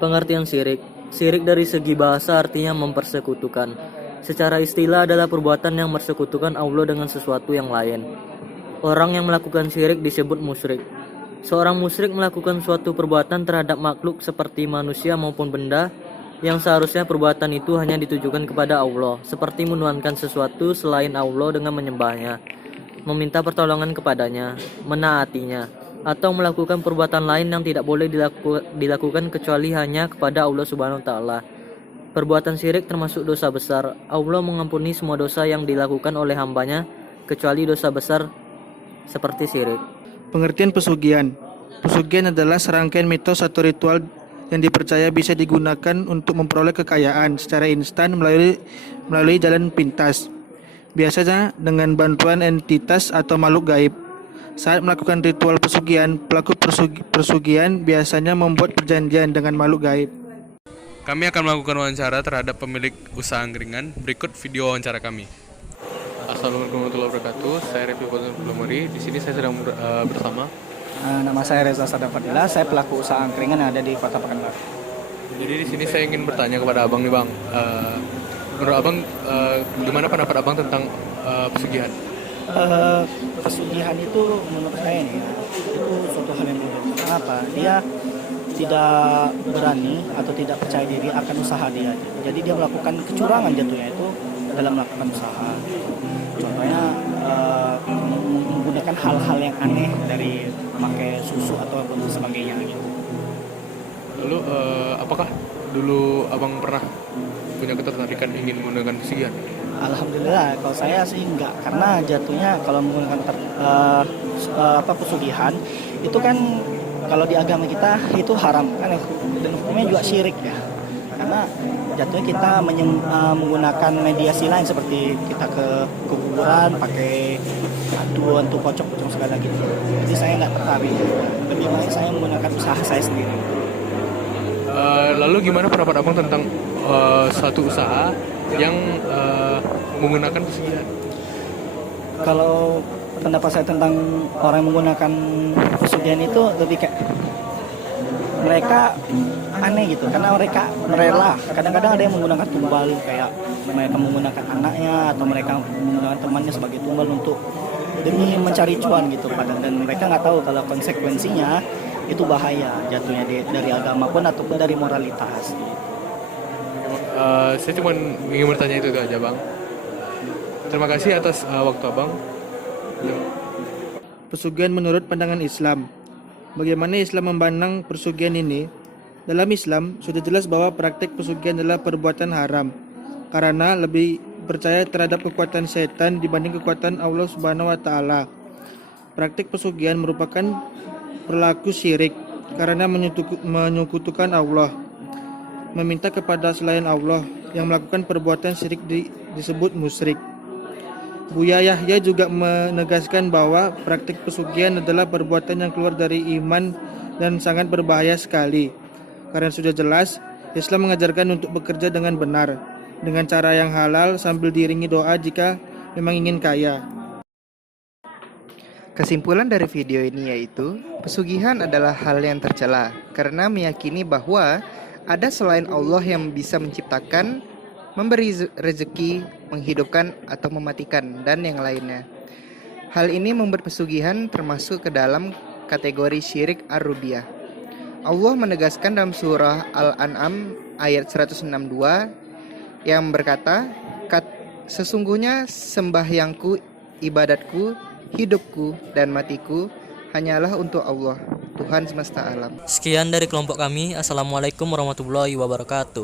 Pengertian syirik. Syirik dari segi bahasa artinya mempersekutukan. Secara istilah adalah perbuatan yang mempersekutukan Allah dengan sesuatu yang lain. Orang yang melakukan syirik disebut musyrik. Seorang musyrik melakukan suatu perbuatan terhadap makhluk seperti manusia maupun benda yang seharusnya perbuatan itu hanya ditujukan kepada Allah, seperti menuhankan sesuatu selain Allah dengan menyembahnya, meminta pertolongan kepadanya, menaatinya, atau melakukan perbuatan lain yang tidak boleh dilakukan kecuali hanya kepada Allah Subhanahu wa taala. Perbuatan syirik termasuk dosa besar. Allah mengampuni semua dosa yang dilakukan oleh hambanya kecuali dosa besar seperti syirik. Pengertian pesugihan. Pesugihan adalah serangkaian mitos atau ritual yang dipercaya bisa digunakan untuk memperoleh kekayaan secara instan melalui jalan pintas. Biasanya dengan bantuan entitas atau makhluk gaib. Saat melakukan ritual pesugihan, pelaku pesugihan biasanya membuat perjanjian dengan makhluk gaib. Kami akan melakukan wawancara terhadap pemilik usaha angkringan. Berikut video wawancara kami. Assalamualaikum warahmatullahi wabarakatuh. Saya Revi Fadlan Pelumuri. Di sini saya sedang bersama. Nama saya Reza Sadar Fadila. Saya pelaku usaha angkringan yang ada di Kota Pekanbaru. Jadi di sini saya ingin bertanya kepada abang nih bang. Menurut abang, gimana pendapat abang tentang pesugihan? Pesugihan itu menurut saya nih, itu suatu hal yang buruk. Kenapa? Dia tidak berani atau tidak percaya diri akan usaha dia. Jadi dia melakukan kecurangan jatuhnya itu dalam melakukan usaha. Contohnya menggunakan hal-hal yang aneh dari memakai susu atau sebagainya gitu. Lalu apakah dulu abang pernah punya ketertarikan ingin menggunakan pesugihan? Alhamdulillah, kalau saya sih enggak, karena jatuhnya kalau menggunakan pesugihan itu kan kalau di agama kita itu haram kan, dan hukumnya juga syirik ya. Karena jatuhnya kita menggunakan mediasi lain seperti kita ke kuburan pakai hantu pocong segala gitu. Jadi saya nggak tertarik. Lebih baik saya menggunakan usaha saya sendiri. Lalu gimana pendapat abang tentang suatu usaha yang menggunakan pesugihan? Kalau pendapat saya tentang orang yang menggunakan pesugihan itu lebih kayak mereka aneh gitu, karena mereka rela. Kadang-kadang ada yang menggunakan tumbal, kayak mereka menggunakan anaknya atau mereka menggunakan temannya sebagai tumbal untuk demi mencari cuan gitu. Dan mereka nggak tahu kalau konsekuensinya itu bahaya jatuhnya dari agama pun ataupun dari moralitas. Saya cuma ingin bertanya itu aja bang. Terima kasih atas waktu abang. Pesugihan menurut pandangan Islam. Bagaimana Islam memandang pesugihan ini? Dalam Islam, sudah jelas bahwa praktik pesugihan adalah perbuatan haram karena lebih percaya terhadap kekuatan setan dibanding kekuatan Allah Subhanahu wa taala. Praktik pesugihan merupakan perilaku syirik karena menyekutukan Allah, meminta kepada selain Allah. Yang melakukan perbuatan syirik disebut musyrik. Buya Yahya juga menegaskan bahwa praktik pesugihan adalah perbuatan yang keluar dari iman dan sangat berbahaya sekali. Karena sudah jelas, Islam mengajarkan untuk bekerja dengan benar, dengan cara yang halal sambil diiringi doa jika memang ingin kaya. Kesimpulan dari video ini yaitu, pesugihan adalah hal yang tercela karena meyakini bahwa ada selain Allah yang bisa menciptakan, memberi rezeki, menghidupkan atau mematikan, dan yang lainnya. Hal ini membuat pesugihan termasuk ke dalam kategori syirik ar-rububiyah. Allah menegaskan dalam surah Al-An'am ayat 162 yang berkata, sesungguhnya sembahyangku, ibadatku, hidupku, dan matiku hanyalah untuk Allah, Tuhan semesta alam. Sekian dari kelompok kami. Assalamualaikum warahmatullahi wabarakatuh.